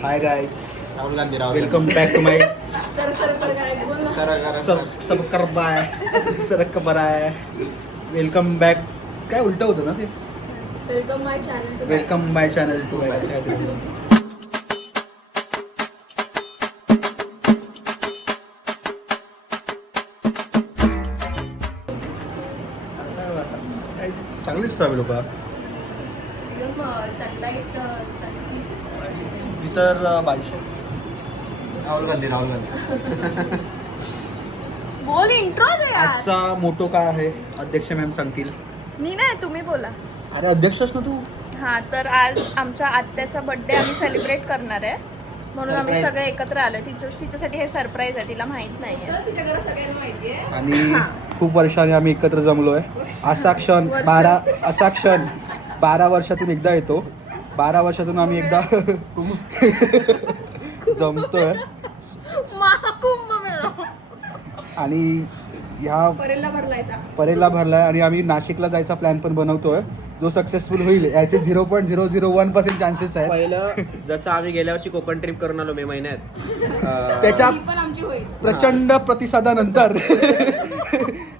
High guys, Rahul Gandhi welcome back to my सरक बराय welcome back. काय उलट होतं ना ते. Welcome my channel to bye. कसं आहे ते. चांगलीच ट्रॅव्हल लोक तर 2200. राहुल गांधी बोल इंट्रो दे यार. आजचा मोटो काय आहे अध्यक्ष मॅम सांगतील. मी नाही, तुम्ही बोला. अरे अध्यक्षच ना तू. हा, तर आज आमच्या आत्याचा बर्थडे आम्ही सेलिब्रेट करणार आहे, म्हणून आम्ही Surprise. सगळे एकत्र आलोय. तिच्यासाठी हे सरप्राईज आहे, तिला माहित नाहीये. तिच्या घरात सगळ्यांना माहितीये. आणि खूप वर्षांनी आम्ही एकत्र जमलोय. असा क्षण 12 वर्षातून एकदा येतो. 12 वर्षातून आम्ही एकदा जमतोय. महाकुंभमेळा. आणि ह्या परेला भरलाय आणि आम्ही नाशिकला जायचा प्लॅन पण बनवतोय, जो सक्सेसफुल होईल याचे 0.001% चान्सेस आहेत. पहिलं जसं आम्ही गेल्या वर्षी कोकण ट्रिप करून आलो मे महिन्यात, त्याच्या ही पण आमची होईल. प्रचंड प्रतिसादानंतर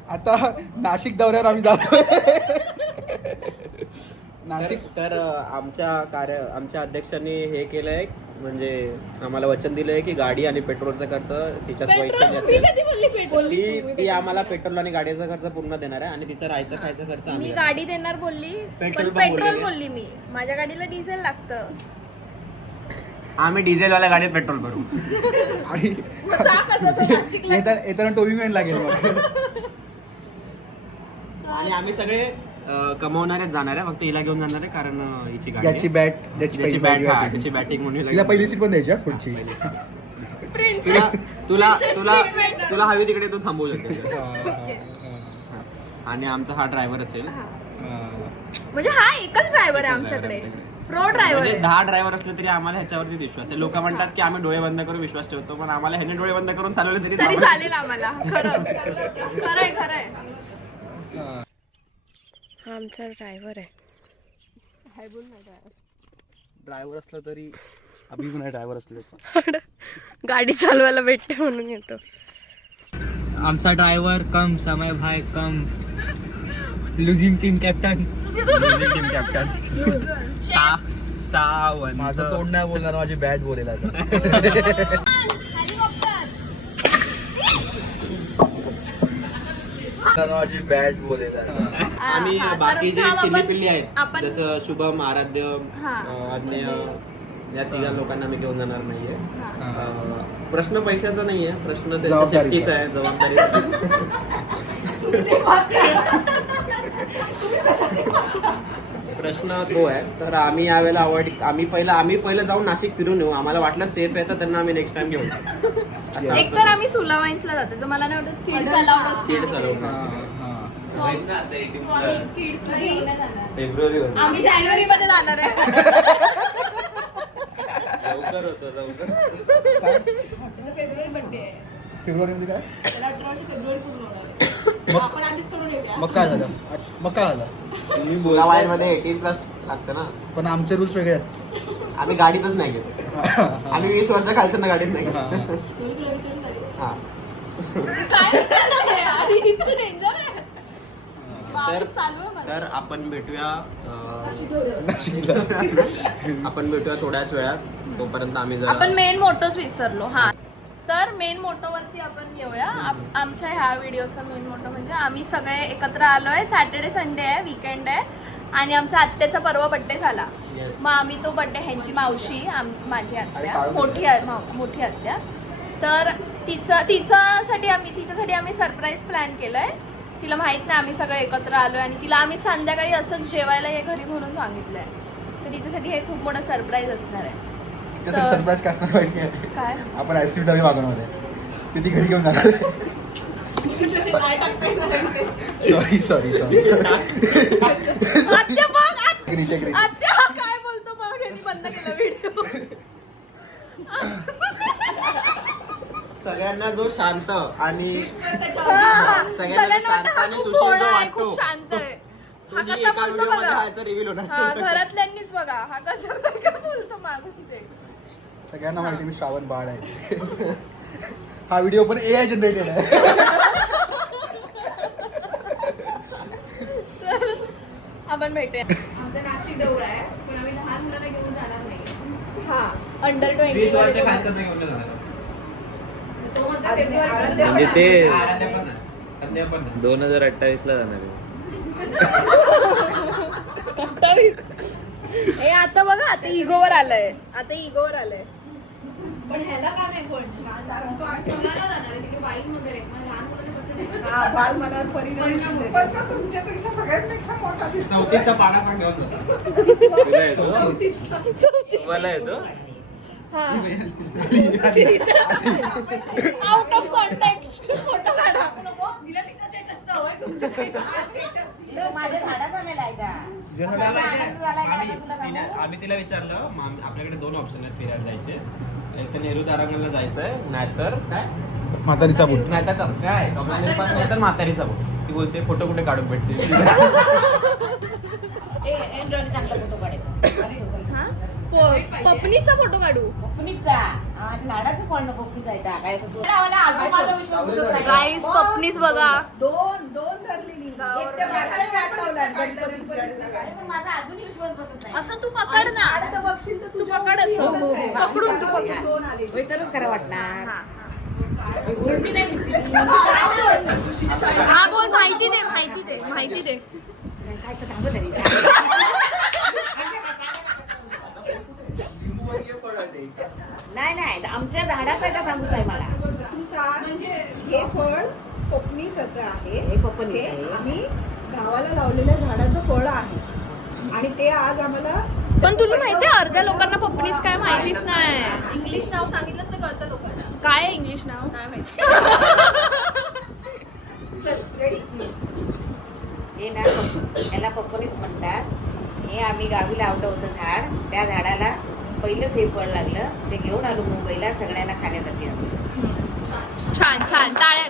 आता नाशिक दौऱ्यावर आम्ही जातोय. नाशिक तर आमच्या अध्यक्षांनी हे केलंय, म्हणजे आम्हाला वचन दिलंय की गाडी आणि पेट्रोलचा खर्च तिच्या स्वइच्छेने मी असेल. कधी बोलली पेट्रोल? ती आम्हाला पेट्रोल आणि गाडीचा खर्च पूर्ण देणार आहे आणि तिचा राहायचा खायचा खर्च मी आम्ही गाडी देणार बोलली, पेट्रोल पण पण पेट्रोल बोललेली. बोलली मी. माझ्या गाडीला डिझेल लागतं. आम्ही डिझेलवाल्या गाडीत पेट्रोल भरू. आणि येताना टोविंग व्हॅन लागेल मग. आणि आम्ही सगळे कमवणारेच जाणार आहे, फक्त हिला घेऊन जाणार आहे कारण हिची गाडी याची बॅट त्याची बॅटिंग म्हणून तिला पहिली सीट पण द्यायची हा, पुढची. तुला हवी तिकडे तू थांबवू शकतो. आणि आमचा हा ड्रायव्हर असेल. म्हणजे हा एकच ड्रायव्हर आहे आमच्याकडे, प्रो ड्रायव्हर म्हणजे आहे. 10 ड्रायव्हर असले तरी आम्हाला ह्याच्यावरती विश्वास आहे. लोक म्हणतात की आम्ही डोळे बंद करून विश्वास ठेवतो, पण आम्हाला ह्याने डोळे बंद करून चालवले तरी तरी चालेल. चालेल आम्हाला. खरंय. हा आमचा ड्रायव्हर आहे. हाय बोल ना. ड्रायव्हर असला तरी अभिमान आहे ड्रायव्हर असल्याचा. गाडी चालवायला भेटते म्हणून येतो. आमचा ड्रायव्हर कम समय भाई कम losing team captain. Team captain Sawant. माझं तोंड नाही बोलणार, माझी बॅट बोलेल आता. माझी बॅट बोलेल आता. आणि हा, बाकी तर जे थांब चिल्ली आपण- पिल्ली आहेत, आपण- जसं शुभम, आराध्य, हा. आज्ञेय, या तिघा लोकांना मी घेऊन जाणार नाहीये. प्रश्न पैशाचा नाहीये, प्रश्न त्यांच्या जबाबदारीचा. सेफ्टीचा आहे, जबाबदारी. प्रश्न तो आहे. तर आम्ही यावेळेला आम्ही पहिलं जाऊन नाशिक फिरून येऊ. आम्हाला वाटलं सेफ आहे तर त्यांना आम्ही नेक्स्ट टाइम घेऊन जाऊ. एक तर आम्ही सुलावाईन्सला जातो, तर मला नाही वाटत किड्स अलाउड असतील. Kids allowed. फेब्रुवारी आम्ही जानेवारी मध्ये जाणार आहे. लवकर होतं लवकर. फेब्रुवारी बर्थडे आहे. फेब्रुवारीमध्ये काय त्याला 18 वर्ष फेब्रुवारी पूर्ण होणार आहे. आपण आधीच करून येऊया. मग काय झालं. मुलाबाहेरमध्ये 18+ लागतं ना. पण आमचे रूल्स वेगळे आहेत. आम्ही गाडीतच नाही घेत. आम्ही 20 वर्ष खालच्या गाडीत नाही घेत. दोन्ही तुला विसरून झाली. हा. डेंजर आहे. चालू आहे मला. तर आपण भेटूया नाशिक ठेवलं. आपण भेटूया थोड्याच वेळात. तोपर्यंत आम्ही आपण जरा मेन मोटोच विसरलो. हा, तर मेन मोटोवरती आपण येऊया. आमच्या ह्या व्हिडिओचा मेन मोटो म्हणजे आम्ही सगळे एकत्र आलोय. सॅटर्डे संडे आहे, वीकेंड आहे आणि आमच्या आत्याचा परवा बड्डे झाला. Yes. मग आम्ही तो बड्डे ह्यांची मावशी, माझी आत्या, मोठी आत्या, तर तिच्यासाठी आम्ही सरप्राईज प्लॅन केलंय. तिला माहित नाही आम्ही सगळे एकत्र आलोय आणि तिला आम्ही संध्याकाळी असंच जेवायला ये घरी म्हणून सांगितलंय. तर तिच्यासाठी हे खूप मोठं सरप्राईज असणार आहे. त्यासाठी सरप्राईज काय असणार माहिती आहे? काय? आपण आईस्क्रीम डबे मागवणार आहे, ती घरी घेऊन जाणार. काय टाकतोय? सॉरी आत्या बघ, Agree. आत्या हा काय बोलतो बघ. यांनी बंद केला व्हिडिओ. सगळ्यांना जो शांत आणि सगळ्यांना शांत वाटतं हा आणि खूप सुशील भोळा जो आहे, वाटतो, खूप शांत आहे. तो हा जी कसा एका बोलतो व्हिडिओमध्ये बघा. ह्याचा रिव्हील होणार. हा, घरातल्यांनीच बघा हा कसा बोलतो मागून ते. सगळ्यांना माहिती मी श्रावण बाळ आहे. हा व्हिडिओ पण AI जनरेटेड आहे. आपण भेटूया. आमचं नाशिक देऊळ आहे पण आम्ही लहान मुलांना घेऊन जाणार नाही. हा अंडर 20 वर्ष 20 खालचं नाही घेऊन जाणार. तो म्हणतो फेब्रुवारी म्हणजे ते आराध्या पण नाही. संध्या पण नाही. 2028 ला जाणार आहे. ए आता बघा आता इगोवर आलंय. पण ह्याला का नाही पण तो आज सगळ्याला जाणार आहे तिकडे वाईन वगैरे मग लहान मुलांना कसं नाही बाल मनावर परिणाम होतो. तुमच्यापेक्षा सगळ्यांपेक्षा मोठा 34चा पाडा सांग घेऊन जातो. तुला येतो? तुम्हाला येतो? आउट ऑफ कॉन्टेक्स्ट फोटो काढा. तिला तिचा स्टेटस हवाय तुमचं काही स्टेटस माझ्या झाडाचा मेला आहे का? आम्ही तिला विचारलं आपल्याकडे 2 ऑप्शन आहेत फिरायला जायचे. एक तर नेहरू तारांगणला जायचंय नाहीतर काय म्हातारीचा बूट. नाहीतर काय नाहीतर म्हातारीचा बूट. ती बोलते फोटो कुठे काढून भेटते. चांगला फोटो काढायचा. पपनीचा फोटो काढू. पप्पनीचा झाडाचं पण पप्पनीचा आहे का? काय असं अजून माझा विश्वास बसत नाही. गाईज पपनीच बघा. दोन धरलेली एक त्या बारकाईने वाटवला गणपती अरे पण माझा अजून विश्वास बसत नाही. असं तू पकड ना. तर बघशील तर तू पकड असं. पकडून तू पकड. दोन आले होय तरच खरं वाटणार. उलटी नाही दिसली. हा बोल माहिती दे. काय तर थांबत नाही. नाही आमच्या झाडाचा आहे का सांगूच आहे मला. तू सांग म्हणजे हे फळ कोकणीचं आहे. हे पपनीचं हे आहे. आम्ही गावाला लावलेल्या झाडाचं फळ आहे आणि ते आज आम्हाला पण तुला माहितीये अर्ध्या लोकांना पपनीस काय माहितीच नाही. इंग्लिश नाव सांगितलंच तर कळतं लोकांना. काय आहे इंग्लिश नाव नाही माहिती. हे ना याला पपनीच म्हणतात. हे आम्ही गावी लावलं होतं झाड. त्या झाडाला पहिलंच हे फळ लागलं. ते घेऊन आलो मुंबईला सगळ्यांना खाण्यासाठी आम्ही. छान टाळ्या.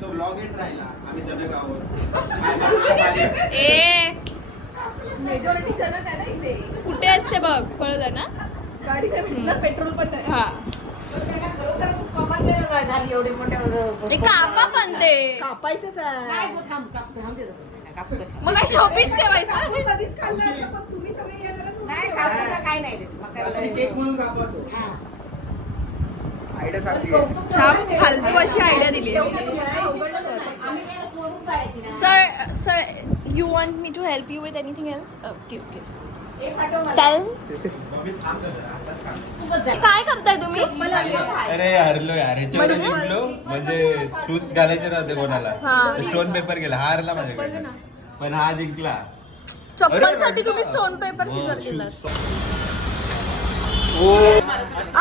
तो ब्लॉग एंड राहिला. आम्ही जनक आहोत. ए मेजॉरिटी जनक आहे ना इथे. कुठे असते बघ कळलं ना. गाडी नाही भेटणार पेट्रोल पण नाही. हा खरोखर खूप कमाल केलं झाली एवढे मोठे. कापा पण ते. कापायचंच आहे. काय गो थांब दे तसं. कापू कशा? मग काय शोपीस ठेवायचं. आपण कधीच खाल्लं नाही, पण तुम्ही सगळे येणार आहात. नाही कापायचं काय नाही देत. मग काय केक म्हणून कापतो. हा. आयडिया चांगली आहे. कौतुक छान करून फालतू अशी आयडिया दिली. आम्ही काय चोरून जायची ना. Sir you want me to help you with anything else. Okay हे पाठव मला. टेल मम्मी थांब जरा. आताच थांब. खूपच झालं. काय करताय तुम्ही. अरे हरलो यार ह्याच्यावर जिंकलो म्हणजे शूज घालायचे नव्हते कोणाला हा. स्टोन पेपर गेला हा हरला माझ्याकडे पण हा जिंकला. चप्पल साठी तुम्ही स्टोन पेपर सीझर केलं.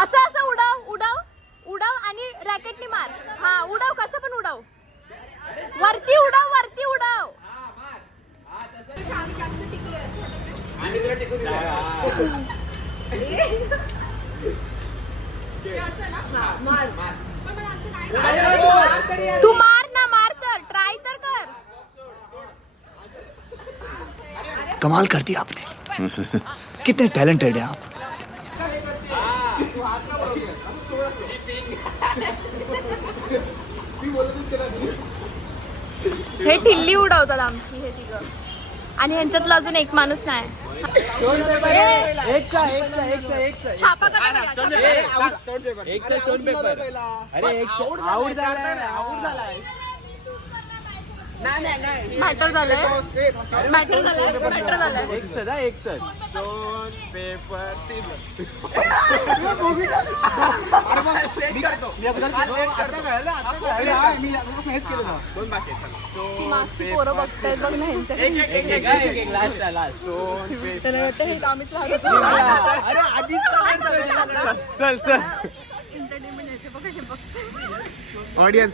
असं उडव आणि रॅकेटनी मार. हा उडव कसं पण उडव. वरती उडव. तू मार तर ट्राय तर कर. कमाल कर दिया आपने. कितने टैलेंटेड है आप. हे ठिल्ली उडवतात आमची हे तिघं आणि ह्यांच्यातला अजून एक माणूस नाही. छापा एक स्टोन पेपर. अरे आउट झालाय. मॅटर झालंय. एक स्टोन पेपर सीझर. दोन बाकी आहेत. चला. ती मागची पोरं बघतायत बघ ना ह्यांच्या. एक लास्ट चल ऑडियन्स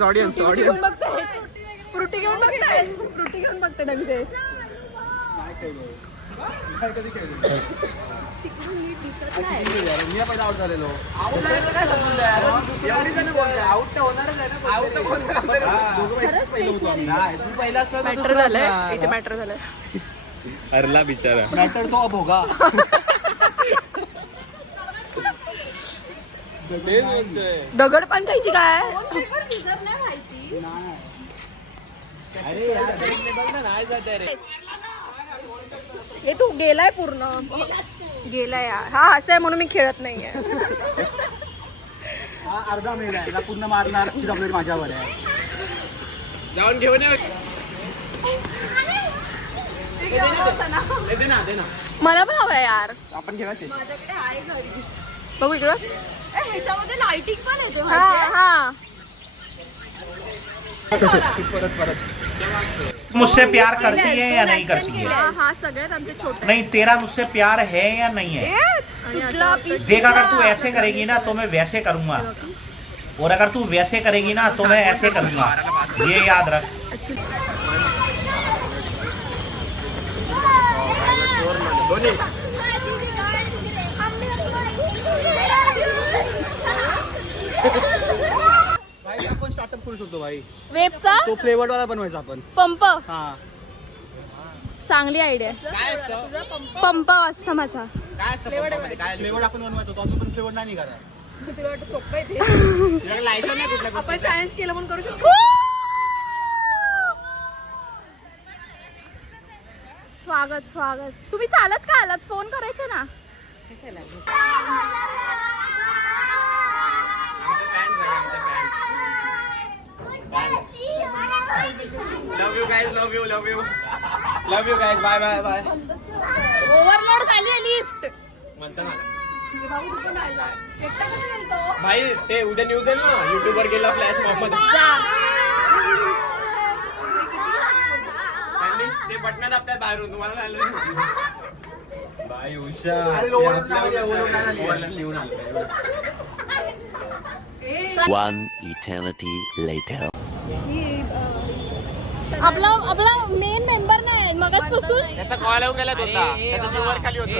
फ्रुटी घेऊन बघताय ना विजय. काय कधी खेळलो. मी पहिला आउट झालेलो. काय संबंध आहे? एवढी जण बोलताय. आउट तर होणारच आहे ना. आउट तर पहिला असला मॅटर झालंय इथे. मॅटर झालंय. हरला बिचारा. मॅटर तो अब होगा. दगड पण खायची काय हे तू गेलाय पूर्ण गेलाय यार. हा असं आहे म्हणून मी खेळत नाहीये. हा अर्धा महिना आहे, पूर्ण मारणार चॉकलेट माझ्यावर आहे. जाऊन घेऊन ये. दे ना मला पण हवंय यार. आपण घेऊया ते. माझ्याकडे आहे घरी. बघू इकडं. ह्याच्यामध्ये लाइटिंग पण येते. हा मुझसे प्यार करती है या नहीं करती है? हा सगळ्यात आमचे छोटे नहीं, तेरा मुझसे प्यार है या नहीं है? देख, अगर तू ऐसे करेगी ना तो मैं वैसे करूंगा, और अगर तू वैसे करेगी ना तो मैं ऐसे करूंगा. ये याद रख. भाई आपण स्टार्टअप करू शकतो भाई. वेबचा तो फ्लेवर्ड वाला बनवायचा आपण. पंप हा चांगली आयडिया. पंप वाजता माझा. काय असतं फ्लेवर्ड आपण बनवायचो तो अजून पण फ्लेवर्ड नाही निघाला. तुला वाटतं सोपं आहे ते? लायसन नाही कुठल्या आपण सायन्स केलं म्हणून करू शकतो. स्वागत. तुम्ही चालत का आलात? फोन करायचं ना. लव यू गाईज बाय. ओव्हरलोड झाली आहे लिफ्ट. म्हणता ना भाई, ते उद्या न्यूज आहे ना, युट्यूब वर गेला फ्लॅश मॉब मध्ये. त्यांनी ते बटणं दाबतात बाहेरून, तुम्हाला झालं बाई उषा लिहून आलं. One eternity later. आपला मेन मेंबर नाही मगच पासून. त्याचा कॉल येऊन गेला होता, त्याचा जीवर खाली होता.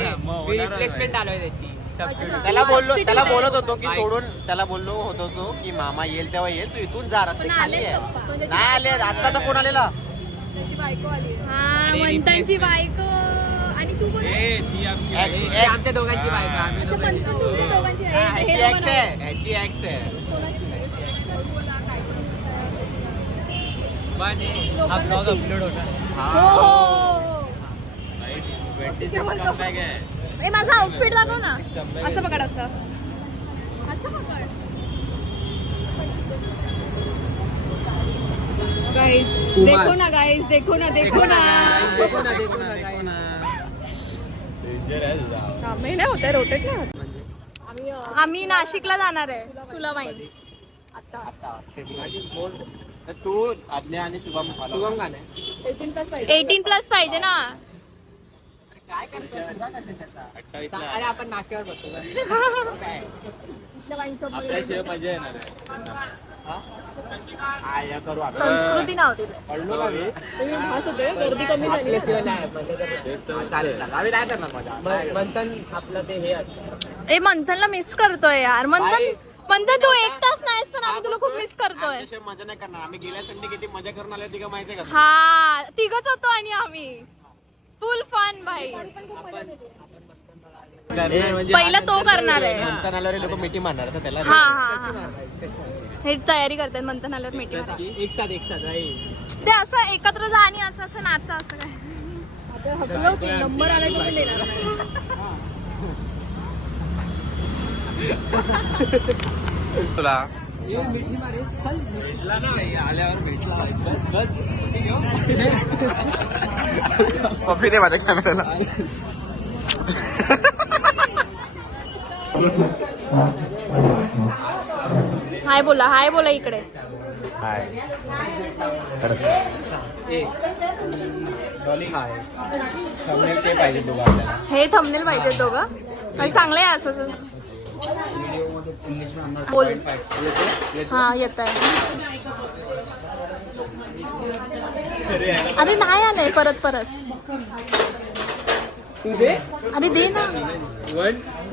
रिप्लेसमेंट आलोय त्याची. त्याला बोलत होतो की सोडून, त्याला बोललो होतो की मामा येईल तेव्हा येईल, तू इथून जा, रस्ते खाली आहे. नाही आले, आता तर कोण आलेला. त्याची बायको आली. हा मंथनची बायको. आणि तू कोण? आमच्या दोघांची बायको. अच्छा, मंथन तुमच्या दोघांची आहे. हे दोघं नाही. ह्याची एक्स आहे. लोकांना अपलोड होता. हो. ए माझा आउटफिट दाखव ना. असं पकड. असं पकड. गाईज देखो ना, गाईज देखो ना. महिना होता रोटेट ना. आम्ही नाशिकला जाणार आहे. सुलावाईन्स. तू आज्ञा आणि शुभम गाणे 18+ पाहिजे ना. अरे आपण नाश्त्यावर बसतो. आपल्याशिवाय मजा येणार आहे. करू आपण. संस्कृती नव्हती. पडलो का मी? खास होते, गर्दी कमी झाली. चालेल आम्ही नाही करणार मजा. मंथन आपलं ते हे असतं. ए मंथनला मिस करतोय यार. मंथन तू 1 तास नाहीस पण आम्ही तुला खूप मिस करतोय. आमच्याशिवाय मजा नाही करणार. आम्ही गेल्या संडे किती मजा करून आले तिघं माहितीये का? हा तिघच होतो आणि आम्ही फुल फन भाई. पहिला तो करणार आहे. मंथन आल्यावर लोक मिठी मारणार तर त्याला. हा हे तयारी करतात मंथन आल्यावर मीटिंग. एक साथ ते असं एकत्र जा आणि असं नाचा असं काय. आता हसलो की नंबर आला की पण देणार नाही. तुला आल्यावर भेटला. बस कॉफी दे माझ्या कॅमेऱ्याला. हाय बोला इकडे. ते पाहिजे दोघं आपल्याला. हे थंबनेल पाहिजे दोघं. म्हणजे चांगलं आहे असं. बोल. हा येत आहे. अरे नाही आलंय परत. अरे दे ना.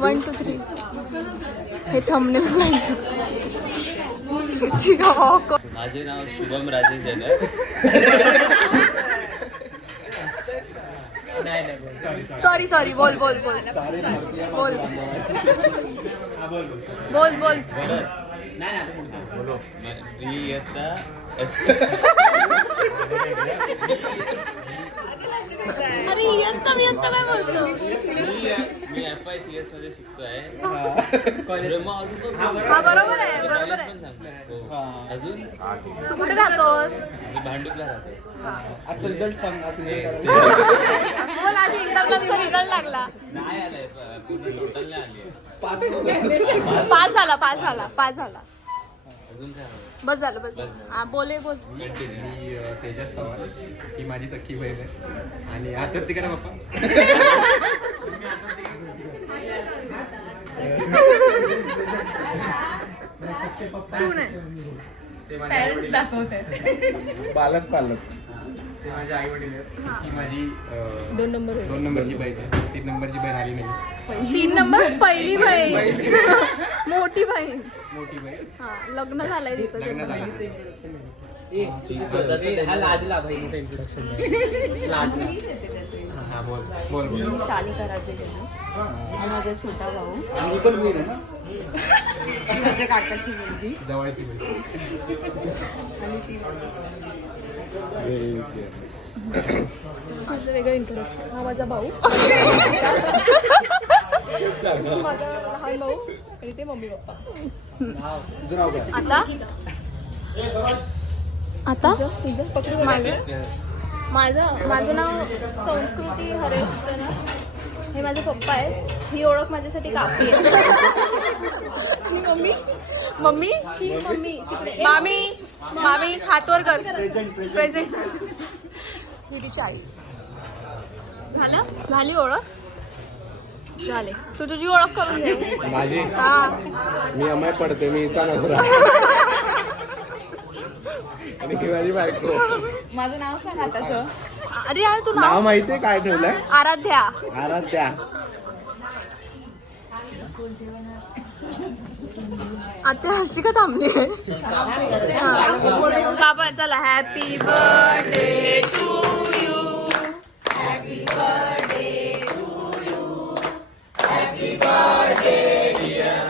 1 2 3. हे थंबनेल पाहिजे. माझे नाव शुभम राजेश जनक. सॉरी सॉरी बोल बोल बोल बोल बोल बोल बोलो मी आता अरे येतं मी येतं काय बोलतो मी FICS मध्ये शिकतोय कॉलेज मग अजून तो हा बरोबर आहे बरोबर आहे पण सांगतो अजून तू कुठे राहतोस मी भांडुपला राहतो आजचा रिझल्ट सांग असं बोल आधी इंटरनलचा रिझल्ट लागला नाही आलाय पूर्ण टोटल नाही आली पास झाला अजून काय बस झालं बस हा बोल कंटिन्यू मी तेजस चव्हाण ही माझी सख्खी बहीण आहे आणि आता ती करा पप्पा तू नाही ते माझे आई वडील पालक पालक ते माझे आई वडील आहेत ही माझी 2 नंबरची बहीण आहे 3 नंबरची बहीण आली नाही 3 नंबर पहिली बहीण मोठी बहीण मोठी बहीण हा लग्न झालंय तिचं लग्न झालं हा लाजला बहिणीचं इंट्रोडक्शन हा बोल बोल बोल मी सानिका राजे आणि माझा छोटा भाऊ आणि पण बहीण आहे ना माझ्या काकाची मुलगी जवळची बहीण आणि ती माझं वेगळं इंट्रोडक्शन हा माझा भाऊ माझा लहान भाऊ आणि ते मम्मी पप्पा तुझं नाव काय आता तुझं पकडू माझं नाव संस्कृती हरेश हे माझे पप्पा आहेत ही ओळख माझ्यासाठी काफी आहे मम्मी ही मम्मी मामी हातवर कर प्रेझेंट ही तिची आई झाली ओळख झाले तू तुझी ओळख करून घे माझी हा मी अमाय पडते मी इचा नवरा आणि ही माझी बायको माझं नाव सांग आताचं अरे यार तू नाव माहितीये काय ठेवलंय आराध्या आराध्या आता हर्षी का थांबली का पण चला happy birthday to you happy birthday to you happy birthday dear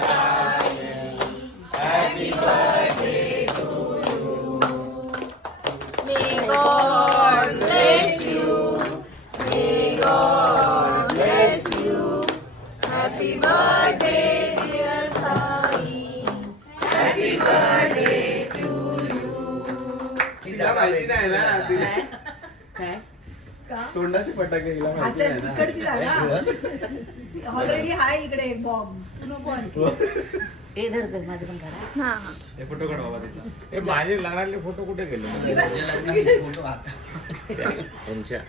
happy birthday to you may God bless you may God bless you happy birthday dear Sai happy birthday to you तिला माहिती नाही ना काय तोंडाची फटाके हिला माहिती अच्छा नाही ना. तिकडची झाला ऑलरेडी हाय इकडे बॉम्ब हे धर कर माझं पण करा हा हे फोटो काढ बाबा तिचा हे माझे लग्नातले फोटो कुठे गेले तुमच्या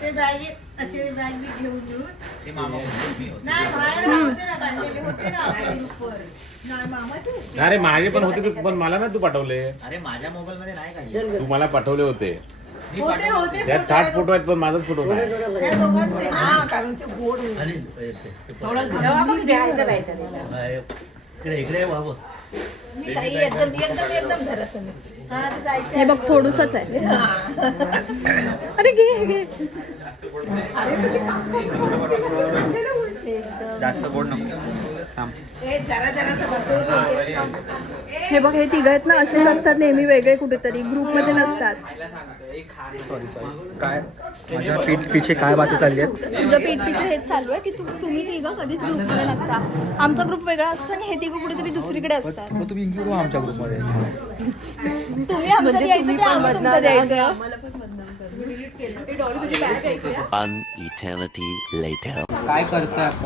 ते बॅगेत असे बॅग बी घेऊन येऊन नाही बाहेर होते ना काढलेले होते ना आपल्या ग्रुपवर नाही मामाचे अरे माझे पण होते पण मला ना तू पाठवले अरे माझ्या मोबाईल मध्ये नाही काढले तू मला पाठवले होते होते त्यात 60 फोटो आहेत पण माझाच फोटो नाही त्या दोघांचे ना कारण ते बोर्ड तेव्हा आपण बिहारच्या जायचं तिला. मी ताई एकदम जरासं हा ते जायचं हे बघ थोडूसच आहे अरे घे जास्त गोड नको थांब. ए जरा जरासं हे बघ हे तिघ आहेत ना असेच असतात नेहमी वेगळे कुठेतरी ग्रुपमध्ये नसतात सॉरी काय माझ्या पिछे काय बातें चालली आहेत तुझ्या पीठ हेच चालू आहे की तुम्ही तिघं कधीच ग्रुपमध्ये नसता आमचा ग्रुप वेगळा असतो आणि हे तिघं कुठेतरी दुसरीकडे असतात मग तुम्ही इन्क्लूड व्हा आमच्या ग्रुपमध्ये तुम्ही आमचं द्यायचं ते आम्ही तुमचं द्यायचं हे डॉली तुझी बॅग आहे इथे. An eternity later. काय करतोय आपण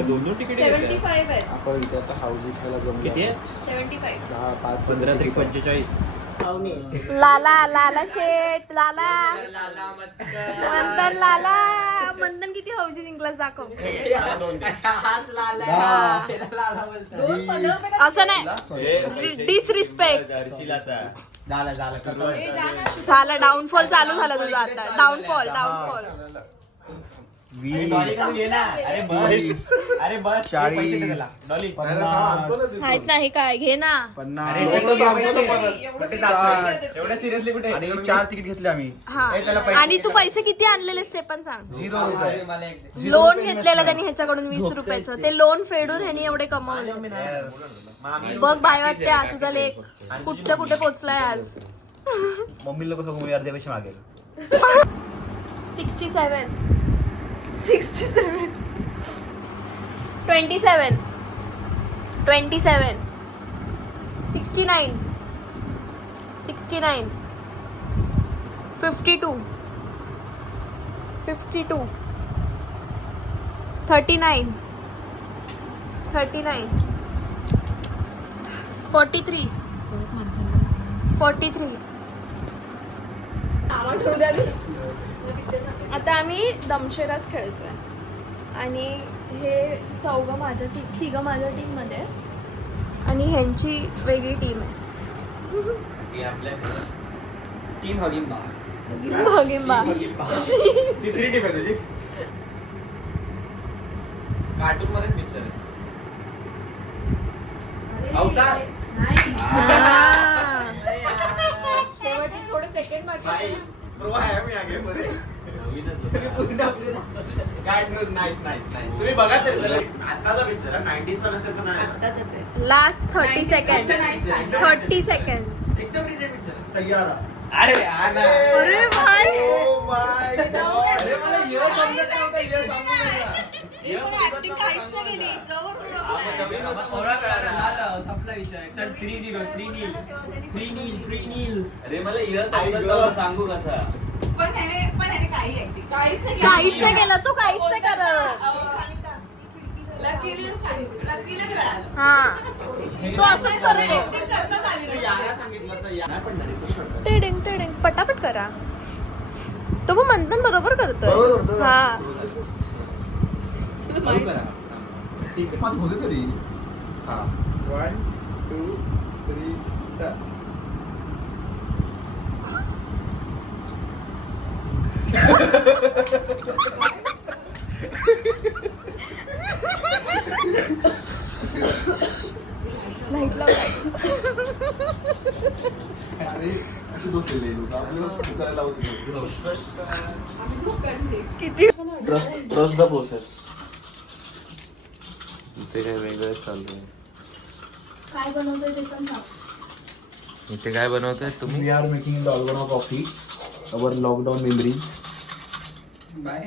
75 आहेत आपण इथे आता हाऊस खेळायला जमलो 75 5 15 3 45 लाला शेट लाला मंथन लाला मंथन किती हौजी जिंकलास दाखव असं नाही डिसरिस्पेक्ट झालं डाऊनफॉल चालू झाला तुझा आता डाऊनफॉल अरे बस 40, डॉली 50, माहित नाही काय घे ना. 50, एवढं सिरियसली कुठे आणि 4 तिकीट घेतले आम्ही. हा. आणि तू पैसे किती आणलेलेस ते पण सांग. 0 रुपये. मला एक दे. लोन घेतलेलं त्यांनी ह्याच्याकडून 20 रुपयाचं. ते लोन फेडून ह्यानी एवढे कमवले. बघ बाय वाटते तुझा लेख कुठच्या कुठे पोहोचलाय आज. मम्मीला कसं मम्मी अर्ध्या पैसे मागेल. 67 27 27 69 69 52 52 39 39 43 43. आता आम्ही दमशेरास खेळतोय आणि हे तिघं माझ्या टीम मध्ये आहे आणि ह्यांची वेगळी टीम आहे. टीम हगिंबा. भगिंबा. तिसरी टीम आहे तुझी. कार्टून मध्येच पिक्चर आहे. अवतार. शेवटी थोडे सेकंड बाकी. प्रो आहे मी आगे मध्ये. तुम्ही बघा तरी आताचा पिक्चर आहे 90s चा नसेल तर नाही. Last 30 second. 30 सेकंड. एकदम रिसेंट पिक्चर सय्यारा. अरे यार ना. अरे भाई. Oh my God. अरे मला हिरो समजत नव्हता, हिरो समजत नव्हता. पोरा कळाला, झालं, संपला विषय. चल 3-0 3-0. अरे मला हिरो समजत नव्हता, सांगू कसा. पण ह्याने काही ऍक्टिंग काहीच नाही केलं. तू काहीच नाही करत. लकीला कळालं. हा तो असंच करतो. करतात आली नाही. याला सांगितलं तर या पण नाही. टेडिंग टेडिंग पटापट करा. तो पण मंथन बरोबर करतोय. हा होते तरी. हा 1 2 3 4. अरे असे दोस्त लोक आपल्याला करायला किती ट्रस्ट द प्रोसेस. इथे काय वेगळंच चालू आहे. काय बनवतोय ते पण सांग. इथे काय बनवताय तुम्ही? We are making dalgona coffee, our lockdown memories. Bye.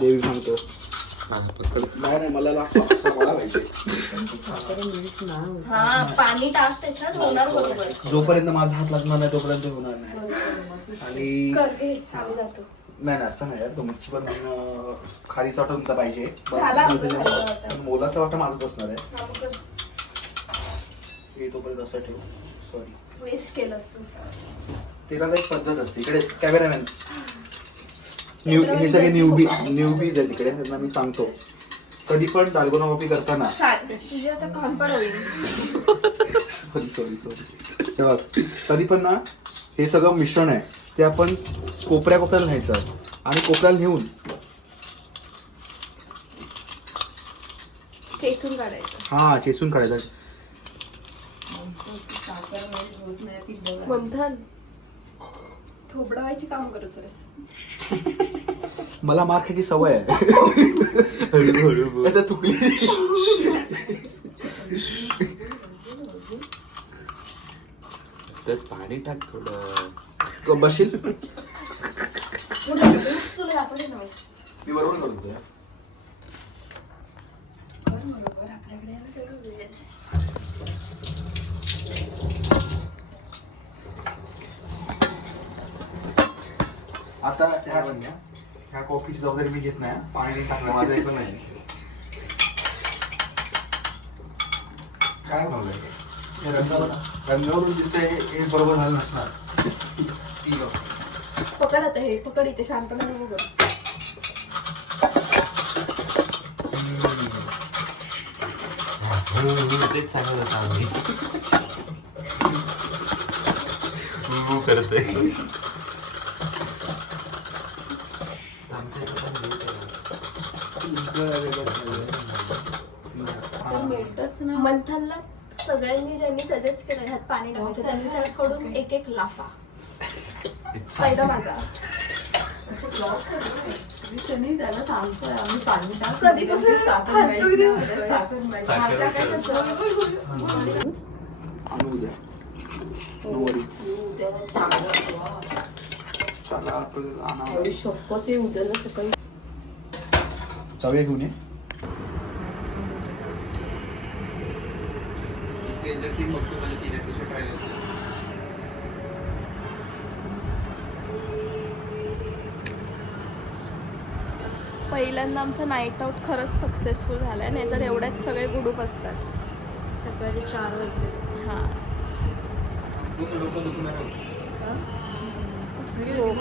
देवी सांगतो. नाही मला पाहिजे. हा पाणी टाक त्याच्यात होणार बरोबर. जोपर्यंत माझा हात लागणार नाही तोपर्यंत होणार नाही. आणि आम्ही जातो. नाही असं नाही यार. तुमची पण खारीचा वाटा तुमचा पाहिजे. झाला आमचा खारीचा वाटा. मोलाचा वाटा माझाच असणार आहे. हे तोपर्यंत असं ठेव. सॉरी वेस्ट केलंस तू. त्याला एक पद्धत असते. इकडे कॅमेरामॅन हे सगळे न्यूबीज आहेत तिकडे. त्यांना मी सांगतो कधी पण दालगोना कॉफी करताना. तुझ्याचं काम पण होईल. सॉरी तेव्हा कधी पण ना हे सगळं मिश्रण आहे ते आपण कोपऱ्याला न्यायचं आणि कोपऱ्याला नेऊन चेचून काढायचं. हा चेचून काढायचं. मंथन थोबडावायची काम करतो रे. मला मार खायची सवय आहे. आता चुकली. तर पाणी टाक थोडं. बशील तुला दाखवते ना मी बरोबर करतो. बरोबर आपल्याकडे वेळ. आता ह्या कॉफीची जबाबदारी मी घेत नाही. पाणी टाकलं माझं ऐकून नाही. काय म्हणलंय रंगावरून दिसतंय हे बरोबर झालं नसणार. पकड आता हे पकड इथे शांतपणे बघ. तेच सांगत होता आम्ही. बुबू करते. मंथनला सगळ्यांनी ज्यांनी सजेस्ट केलं ह्यात पाणी टाकायचं त्यांच्याकडून एक एक लाफा. पहिला माझा. त्याला सांगतोय आम्ही पाणी टाक. कधीपासून आणू उद्या. No worries. चला आपल्याला आणावं. शपथ उद्याला सकाळी चावी घेऊन ये. स्ट्रेंजर थिंग बघतो मला 3 एपिसोड राहिले होते. पहिल्यांदा आमचं नाईट आऊट खरंच सक्सेसफुल झालंय, नाहीतर एवढ्याच सगळे गुडूप असतात. सकाळी 4 वाजले. हां डोकं दुखणार. झोप